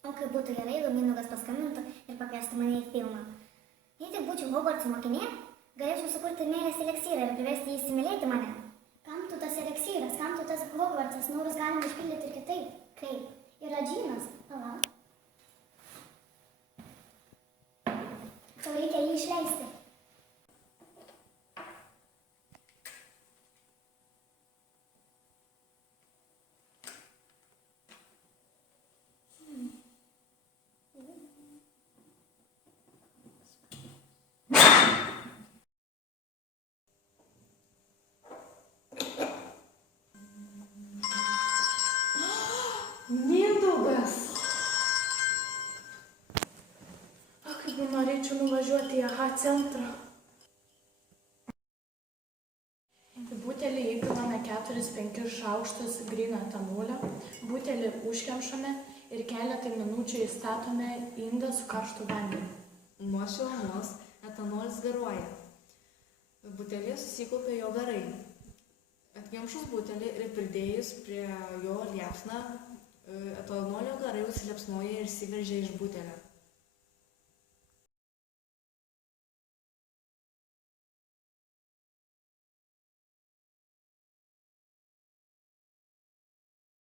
O kaip būtų gerai, jeigu Mindaugas paskambintų ir pakviestų mane į filmą. Jei tik būčiau Hogwartso mokinė, galėčiau sukurti meilės eliksyrą ir priversti jį įsimylėti mane. Kam tu tas eliksyras, kam tu tas Hogwartsas, norus galima išpildyti ir kitaip. Kaip? Yra džinas. Palauk. Tau reikia jį išleisti. Mindaugas! Kaip norėčiau nuvažiuoti į AHA centrą. Į butelį įpilame 4-5 šaukštus gryno etanolio, butelį užkemšame ir keletą minučių įstatome į indą su karštu vandeniu. Nuo šilumos etanolis garuoja. Butelį susikaupia jo garai. Atkemšus butelį ir pridėjus prie jo liepsną, etanolio garai užsiliepsnoja ir išsiveržia iš butelio.